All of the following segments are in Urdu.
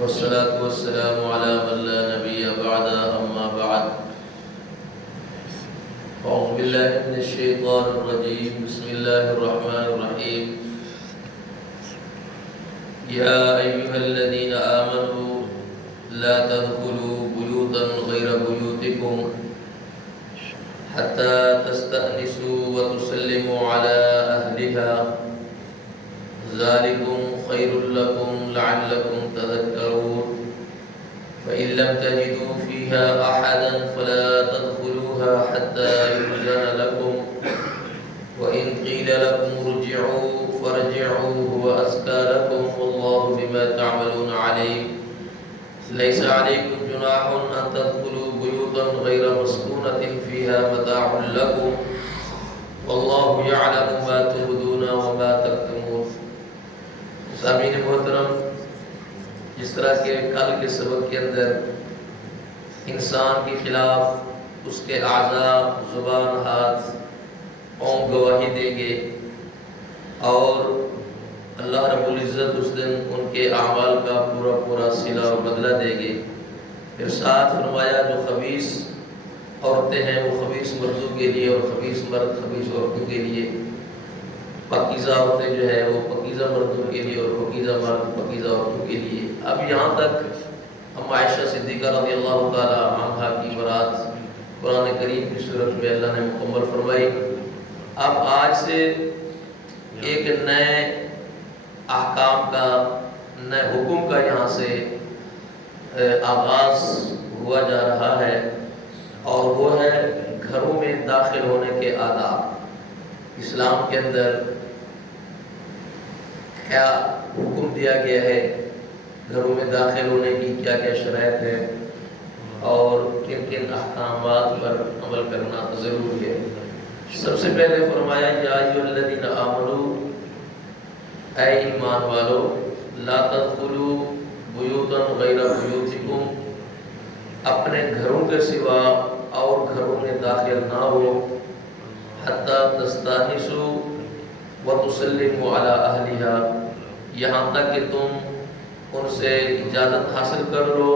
والصلاة والسلام على من لا نبي بعد أما بعد أعوذ بالله من الشيطان الرجيم بسم الله الرحمن الرحيم يا أيها الذين آمنوا لا تدخلوا بيوتا غير بيوتكم حتى تستأنسوا وتسلموا على أهلها ذلكم خير لكم لعلكم تذكرون فإن لم تجدوا فيها أحدا فلا تدخلوها حتى يؤذن لكم وإن قيل لكم ارجعوا فارجعوا هو أزكى لكم والله بما تعملون عليم ليس عليكم جناح أن تدخلوا بيوتا غير مسكونة فيها متاع لكم والله يعلم ما تبدون وما تكتمون. سامعین محترم، جس طرح کہ کل کے سبق کے اندر انسان کے خلاف اس کے اعضاء زبان ہاتھ قوم گواہی دیں گے اور اللہ رب العزت اس دن ان کے اعمال کا پورا صلہ و بدلہ دے گے. پھر ساتھ فرمایا جو خبیث عورتیں ہیں وہ خبیث مردوں کے لیے اور خبیث مرد خبیث عورتوں کے لیے، پاکیزہ عورتیں جو ہے وہ پاکیزہ مردوں کے لیے اور پاکیزہ مرد پاکیزہ عورتوں کے لیے. اب یہاں تک ہم عائشہ صدیقہ رضی اللہ تعالی عنہا کی برات قرآن کریم کی صورت میں اللہ نے مکمل فرمائی. اب آج سے ایک نئے احکام کا نئے حکم کا یہاں سے آغاز ہوا جا رہا ہے اور وہ ہے گھروں میں داخل ہونے کے آداب. اسلام کے اندر کیا حکم دیا گیا ہے، گھروں میں داخل ہونے کی کیا کیا شرائط ہے اور کن کن احکامات پر عمل کرنا ضروری ہے. سب سے پہلے فرمایا یا ایھا الذین آمنوا، اے ایمان والو، لا تدخلوا بیوتا غیر بیوتکم، اپنے گھروں کے سوا اور گھروں میں داخل نہ ہو، حتی تستانسوا وتسلموا علی اہلہا، یہاں تک کہ تم ان سے اجازت حاصل کر لو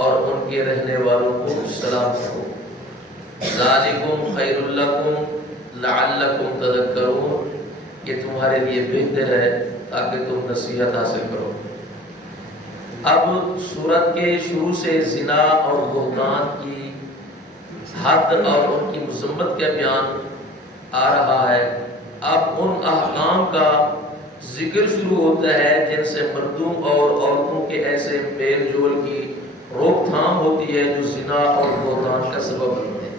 اور ان کے رہنے والوں کو سلام کرو. ذالکم خیر لکم لعلکم تذکرون، یہ تمہارے لیے بہتر ہے تاکہ تم نصیحت حاصل کرو. اب سورت کے شروع سے زنا اور بہتان کی حد اور ان کی مذمت کا بیان آ رہا ہے. اب ان احکام کا ذکر شروع ہوتا ہے جن سے مردوں اور عورتوں کے ایسے میل جول کی روک تھام ہوتی ہے جو زنا اور بہتان کا سبب بنتے ہیں.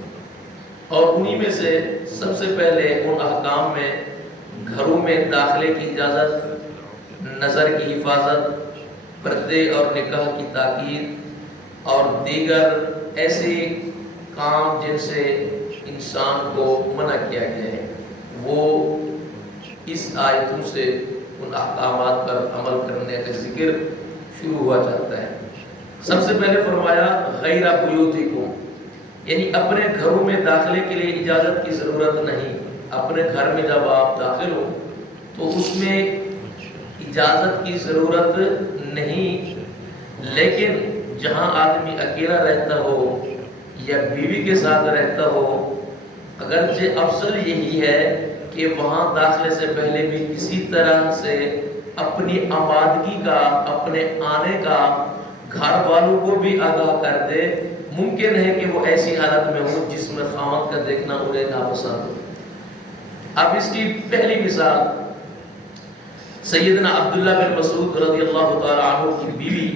اور انہی میں سے سب سے پہلے ان احکام میں گھروں میں داخلے کی اجازت، نظر کی حفاظت، پردے اور نکاح کی تاکید اور دیگر ایسے کام جن سے انسان کو منع کیا گیا ہے، وہ اس آیتوں سے ان احکامات پر عمل کرنے کا ذکر شروع ہوا جاتا ہے. سب سے پہلے فرمایا غیر بیوتکم، یعنی اپنے گھروں میں داخلے کے لیے اجازت کی ضرورت نہیں. اپنے گھر میں جب آپ داخل ہو تو اس میں اجازت کی ضرورت نہیں، لیکن جہاں آدمی اکیلا رہتا ہو یا بیوی کے ساتھ رہتا ہو، اگرچہ افضل یہی ہے کہ وہاں داخلے سے پہلے بھی کسی طرح سے اپنی آمادگی کا، اپنے آنے کا گھر والوں کو بھی آگاہ کر دے. ممکن ہے کہ وہ ایسی حالت میں ہو جس میں خاوند کا دیکھنا انہیں ناپسند ہو. اب اس کی پہلی مثال سیدنا عبداللہ بن مسعود رضی اللہ تعالی عنہ کی بیوی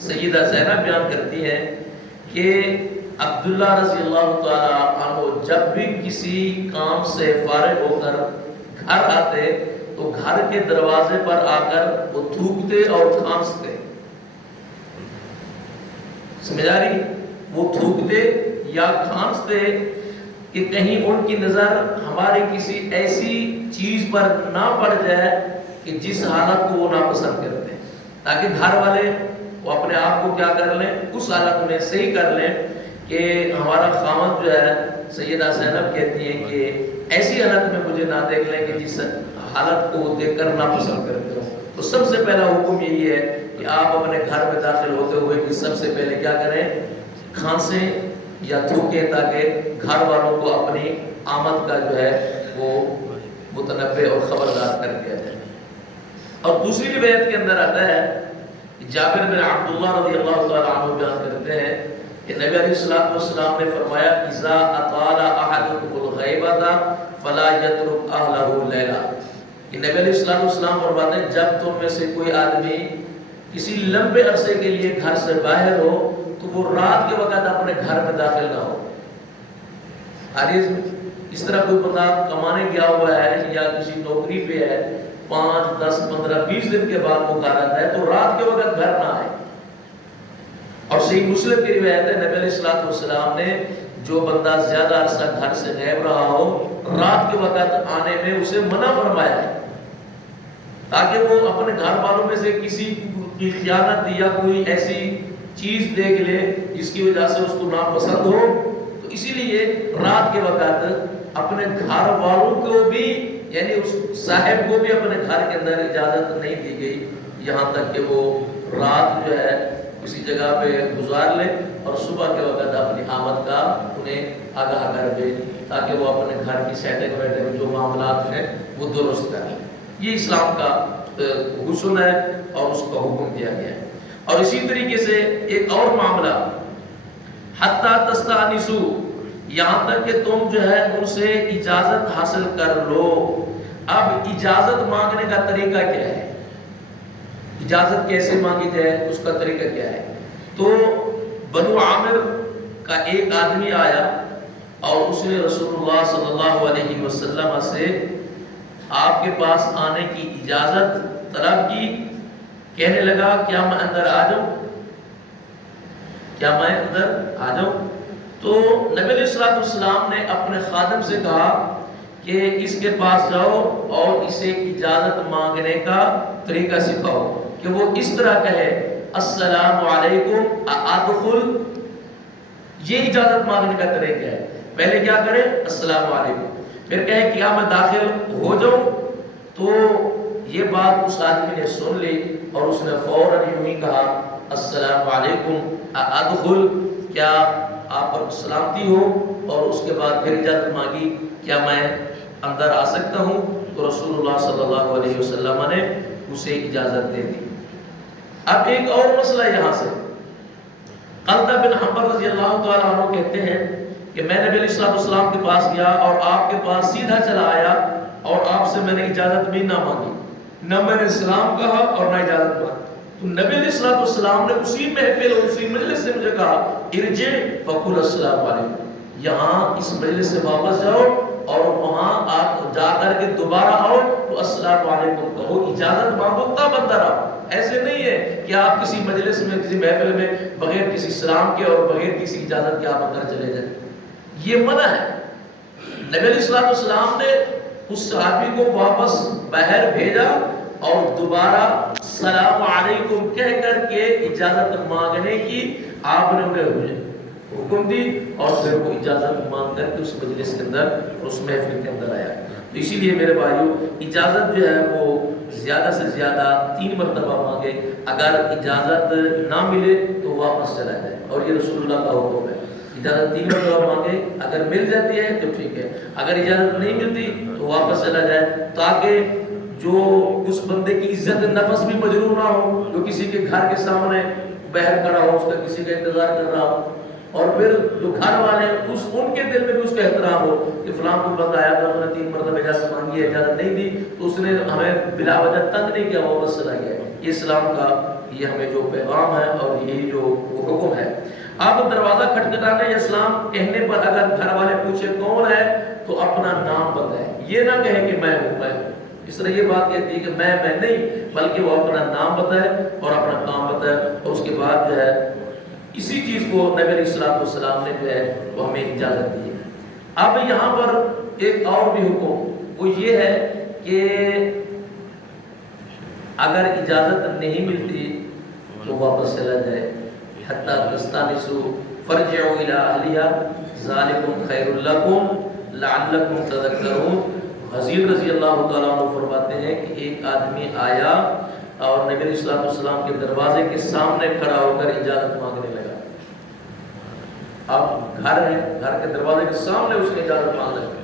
سیدہ زینب بیان کرتی ہیں کہ عبداللہ رضی اللہ تعالی عنہ جب بھی کسی کام سے فارغ ہو کر گھر آتے تو گھر کے دروازے پر آ کر وہ تھوکتے اور کھانستے. سمجھ آ رہی؟ وہ تھوکتے یا کھانستے کہ کہیں ان کی نظر ہماری کسی ایسی چیز پر نہ پڑ جائے کہ جس حالت کو وہ ناپسند کرتے ہیں، تاکہ گھر والے وہ اپنے آپ کو کیا کر لیں، اس حالت میں صحیح کر لیں کہ ہمارا خاوند جو ہے، سیدہ زینب کہتی ہیں کہ ایسی حالت میں مجھے نہ دیکھ لیں کہ جس حالت کو وہ دیکھ کر ناپسند کرتے ہوں. تو سب سے پہلا حکم یہی ہے کہ آپ اپنے گھر میں داخل ہوتے ہوئے کہ سب سے پہلے کیا کریں، کھانسیں یا تھوکیں، تاکہ گھر والوں کو اپنی آمد کا جو ہے وہ متنبہ اور خبردار کر دیا جائے۔ اور دوسری روایت کے اندر آتا ہے کہ جابر بن عبداللہ رضی اللہ تعالیٰ عنہ بیان کرتے ہیں کہ نبی علیہ الصلوۃ والسلام نے فرمایا اذا اطال احدکم الغیبۃ فلا یترک اہلہ لیلا، کہ نبی علیہ الصلوۃ والسلام فرماتے ہیں جب تم میں سے کوئی آدمی کسی لمبے عرصے کے لیے گھر سے باہر ہو تو وہ رات کے وقت اپنے گھر میں داخل نہ ہو۔ حدیث اس طرح کوئی بندہ کمانے گیا ہوا ہے یا کسی نوکری پہ ہے، 5 10 15 20 دن کے بعد وہ گھر آتا ہے تو رات کے وقت گھر نہ آئے۔ اور صحیح مسلم کی روایت ہے نبی علیہ الصلوۃ والسلام نے جو بندہ زیادہ عرصہ گھر سے غائب رہا ہو رات کے وقت آنے میں اسے منع فرمایا ہے، تاکہ وہ اپنے گھر والوں میں سے کسی کی خیانت یا کوئی ایسی چیز دیکھ لے جس کی وجہ سے اس کو ناپسند ہو۔ تو اسی لیے رات کے وقت اپنے گھر والوں کو بھی یعنی اس صاحب کو بھی اپنے گھر کے اندر اجازت نہیں دی گئی یہاں تک کہ وہ رات جو ہے کسی جگہ پہ گزار لے اور صبح کے وقت اپنی آمد کا انہیں آگاہ کر دے تاکہ وہ اپنے گھر کی سیٹنگ ویٹنگ جو معاملات ہیں وہ درست کر لیں۔ یہ اسلام کا حسن ہے اور اس کا حکم دیا گیا ہے۔ اور اسی طریقے سے ایک اور معاملہ حتی تستانسو، یہاں تک کہ تم جو ہے ان سے اجازت حاصل کر لو۔ اب اجازت مانگنے کا طریقہ کیا ہے، اجازت کیسے مانگی جائے، اس کا طریقہ کیا ہے؟ تو بنو عامر کا ایک آدمی آیا اور اس نے رسول اللہ صلی اللہ علیہ وسلم سے آپ کے پاس آنے کی اجازت طلب کی، کہنے لگا کیا میں اندر آ جاؤں، کیا میں اندر آ جاؤں؟ تو نبی علیہ الصلوۃ والسلام نے اپنے خادم سے کہا کہ اس کے پاس جاؤ اور اسے اجازت مانگنے کا طریقہ سکھاؤ کہ وہ اس طرح کہے السلام علیکم ادخل، یہ اجازت مانگنے کا طریقہ ہے۔ پہلے کیا کرے السلام علیکم، پھر کہے کیا میں داخل ہو جاؤں؟ تو یہ بات اس آدمی نے سن لی اور اس نے فوراً یوں ہی کہا السلام علیکم ادخل، کیا آپ پر سلامتی ہو، اور اس کے بعد پھر اجازت مانگی کیا میں اندر آ سکتا ہوں؟ تو رسول اللہ صلی اللہ علیہ وسلم نے اسے اجازت دے دی۔ اب ایک اور مسئلہ یہاں سے، قلدہ بن حنبل رضی اللہ تعالیٰ عنہ کہتے ہیں کہ میں نبی علیہ السلام کے پاس گیا اور آپ کے پاس سیدھا چلا آیا اور آپ سے میں نے اجازت بھی نہ مانگی، نہ میں نے سلام کہا اور نہ اجازت مانگی۔ تو نبی علیہ السلام نے اسی محفل اور اسی مجلس سے مجھے کہا ارجع فقل السلام علیکم، یہاں اس مجلس سے واپس جاؤ اور وہاں آپ جا کر کے دوبارہ آؤ تو السلام علیکم کہو، اجازت مانگو تب اندر آؤ۔ ایسے نہیں ہے کہ آپ کسی مجلس میں کسی محفل میں بغیر کسی سلام کے اور بغیر کسی اجازت کے آپ اندر چلے جائیں، یہ منع ہے۔ نبی علیہ السلام نے اس صحابی کو واپس باہر بھیجا اور دوبارہ السلام علیکم کہہ کر کے اجازت مانگنے کی آپ نے انہیں حکم دی اور پھر وہ اجازت مانگ کر کے اس مجلس کے اندر اس محفل کے اندر آیا۔ تو اسی لیے میرے بھائیوں اجازت جو ہے وہ زیادہ سے زیادہ 3 مرتبہ مانگے، اگر اجازت نہ ملے تو واپس چلا جائے، اور یہ رسول اللہ کا حکم ہے۔ اجازت 3 مرتبہ مانگے، اگر مل جاتی ہے تو ٹھیک ہے، اگر اجازت نہیں ملتی تو واپس چلا جائے، تاکہ جو اس بندے کی عزت نفس بھی مجروح نہ ہو، جو کسی کے گھر کے سامنے باہر کھڑا ہو، اس کا کسی کا انتظار کر رہا ہو، اور پھر جو گھر والے ہیں ان کے دل میں بھی اس کا احترام ہو کہ فلاں کوئی بندہ آیا تھا، اس نے 3 مرتبہ اجازت مانگی ہے، اجازت نہیں دی تو اس نے ہمیں بلا وجہ تنگ نہیں کیا، واپس چلا گیا۔ یہ اسلام کا یہ ہمیں جو پیغام ہے اور یہی جو حکم ہے۔ اب دروازہ کھٹکھٹانے یا سلام کہنے پر اگر گھر والے پوچھے کون ہے تو اپنا نام بتائے، یہ نہ کہے کہ میں ہوں میں ہوں، اس طرح یہ بات کہتی ہے کہ میں نہیں، بلکہ وہ اپنا نام بتائے اور اپنا کام بتائے، اور اس کے بعد جو ہے اسی چیز کو نبی علیہ السلام نے جو ہے وہ ہمیں اجازت دی ہے۔ اب یہاں پر ایک اور بھی حکم وہ یہ ہے کہ اگر اجازت نہیں ملتی تو واپس چلا جائے، حتی تستانسوا فرجعوا الی اہلہا ذالکم خیر لکم لعلکم تذکرون۔ حضیر رضی اللہ تعالیٰ عنہ فرماتے ہیں کہ ایک آدمی آیا اور نبی علیہ السلام کے دروازے کے سامنے کھڑا ہو کر اجازت مانگنے لگا. اب گھر ہے، گھر کے دروازے کے سامنے اس نے اجازت مانگنے لگا.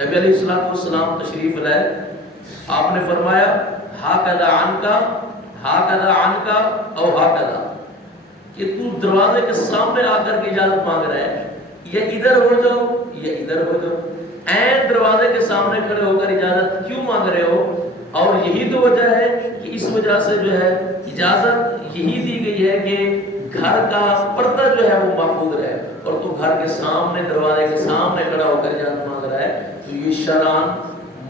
نبی علیہ السلام تشریف لائے. آپ نے فرمایا ہاکذا عنکا او ہاکذا، کہ تو دروازے کے سامنے آ کر کے اجازت مانگ رہا ہے، یا ادھر ہو جاؤ یا ادھر ہو جاؤ. این دروازے کے سامنے کھڑے ہو کر اجازت کیوں مانگ رہے ہو؟ اور یہی تو وجہ ہے کہ اس وجہ سے جو ہے اجازت یہی دی گئی ہے کہ گھر کا پردہ جو ہے وہ محفوظ رہے. اور تو گھر کے سامنے دروازے کے سامنے کھڑا ہو کر اجازت مانگ رہا ہے، تو یہ شرعاً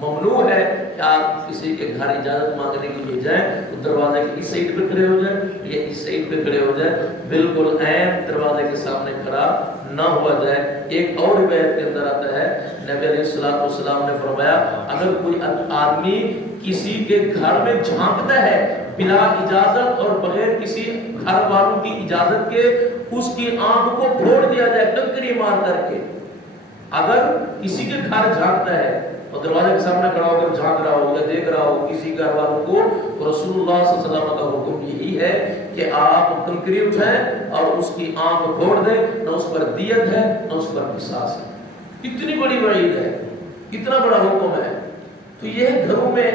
ممنوع ہے کہ آپ کسی کے گھر اجازت مانگنے کے لیے جائیں تو دروازے کی اس سائڈ پہ کھڑے ہو جائیں یا اس سائڈ پہ کھڑے ہو جائیں، بالکل عین دروازے کے سامنے کھڑا نہ ہوا جائے. ایک اور روایت کے اندر آتا ہے نبی علیہ السلام نے فرمایا اگر کوئی آدمی کسی کے گھر میں جھانکتا ہے بلا اجازت اور بغیر کسی گھر والوں کی اجازت کے، اس کی آنکھ کو پھوڑ دیا جائے کنکری مار کر کے. اگر کسی کے گھر جھانکتا ہے اور دروازے کے سامنے کھڑا ہو کر جھانک رہا ہو یا دیکھ رہا ہو کسی گھر والوں کو، تو رسول اللہ صلی اللہ علیہ وسلم کا حکم یہی ہے کہ آپ کنکری اٹھائیں اور اس کی آنکھ پھوڑ دیں. نہ اس پر دیت ہے نہ اس پر قصاص ہے. اتنی بڑی وعید ہے، اتنا بڑا حکم ہے. تو یہ گھروں میں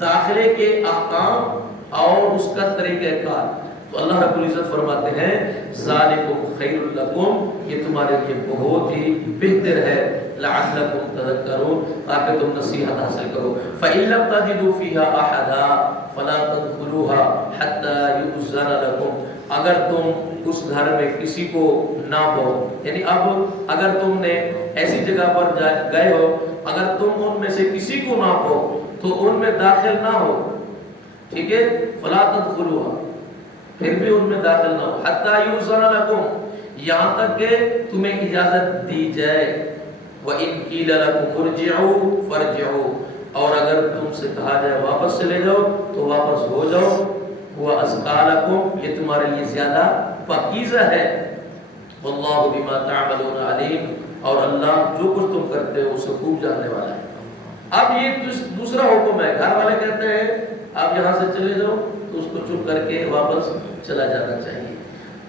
داخلے کے احکام اور اس کا طریقہ کار. تو اللہ رب العزت فرماتے ہیں ذالکم خیر لکم، یہ تمہارے لیے بہت ہی بہتر ہے، لعلکم تذکرون، تاکہ تم نصیحت حاصل کرو. فإن لم تجدوا فيها أحدا فلا تدخلوها حتى يؤذن لكم، اگر تم اس گھر میں کسی کو نہ پاؤ، یعنی اب اگر تم نے ایسی جگہ پر گئے ہو، اگر تم ان میں سے کسی کو نہ پاؤ تو ان میں داخل نہ ہو. ٹھیک ہے، فلا تدخلوها، پھر بھی ان میں داخل نہ ہو. حتی یؤذن لکم، یہاں تک کہ تمہیں اجازت دی جائے. وَإِنْ قِيلَ لَكُمْ ارْجِعُوا فَارْجِعُوا، اور اگر تم سے کہا جائے واپس چلے جاؤ تو واپس ہو جاؤ. وَأَزْكَىٰ لَكُمْ، یہ تمہارے لیے زیادہ پاکیزہ ہے. وَاللَّهُ بِمَا تَعْمَلُونَ عَلِيمٌ، اور اللہ جو کچھ تم کرتے ہو اسے خوب جاننے والا ہے. اب یہ دوسرا حکم ہے. گھر والے کہتے ہیں آپ یہاں سے چلے جاؤ تو اس کو چپ کر کے واپس چلا جانا چاہیے.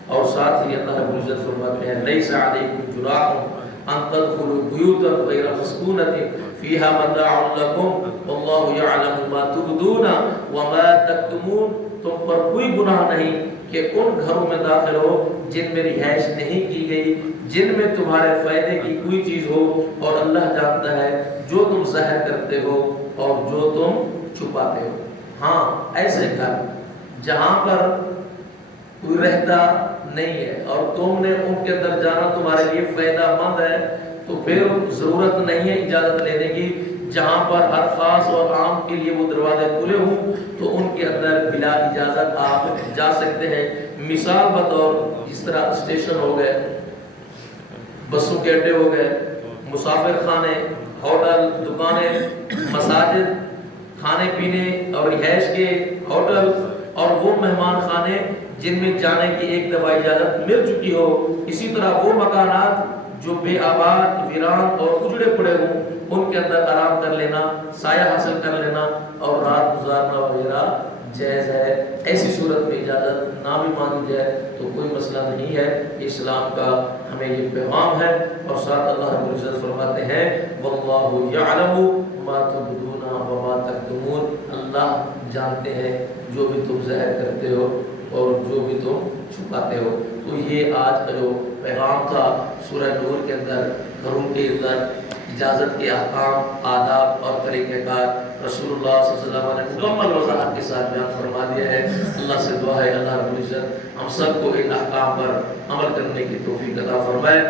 اور ساتھ ہی اللہ رب العزت فرماتے ہیں لیس علیکم جناح ان تدخلوا بیوتا غیر مسکونۃ فیہا متاع لکم واللہ یعلم ما تبدون وما تکتمون، تم پر کوئی گناہ نہیں کہ ان گھروں میں داخل ہو جن میں رہائش نہیں کی گئی، جن میں تمہارے فائدے کی کوئی چیز ہو، اور اللہ جانتا ہے جو تم ظاہر کرتے ہو اور جو تم چھپاتے ہو. ہاں، ایسے گھر جہاں پر کوئی رہتا نہیں ہے اور تم نے ان کے اندر جانا تمہارے لیے فائدہ مند ہے، تو پھر ضرورت نہیں ہے اجازت لینے کی. جہاں پر ہر خاص اور عام کے لیے وہ دروازے کھلے ہوں تو ان کے اندر بلا اجازت آپ جا سکتے ہیں. مثال بطور جس طرح اسٹیشن ہو گئے، بسوں کے اڈے ہو گئے، مسافر خانے، ہوٹل، دکانیں، مساجد، کھانے پینے اور رہائش کے ہوٹل، اور وہ مہمان خانے جن میں جانے کی ایک دفعہ اجازت مل چکی ہو. اسی طرح وہ مکانات جو بے آباد، ویران اور اجڑے پڑے ہوں ان کے اندر آرام کر لینا، سایہ حاصل کر لینا اور رات گزارنا وغیرہ جائز ہے. ایسی صورت میں اجازت نہ بھی مانگی جائے تو کوئی مسئلہ نہیں ہے. اسلام کا ہمیں یہ پیغام ہے. اور ساتھ اللہ رب العزت فرماتے ہیں واللہ یعلم ما تبدون وما تکتمون، اللہ جانتے ہیں جو بھی تم ظاہر کرتے ہو اور جو بھی تم چھپاتے ہو. تو یہ آج کا جو پیغام تھا سورہ نور کے اندر گھروں کے اندر اجازت کے احکام، آداب اور طریقہ کار رسول اللہ صلی اللہ علیہ وسلم نے مکمل وضاحت کے ساتھ بیان فرما دیا ہے. اللہ سے دعا ہے اللہ رب العزت ہم سب کو ان احکام پر عمل کرنے کی توفیق عطا فرمائے.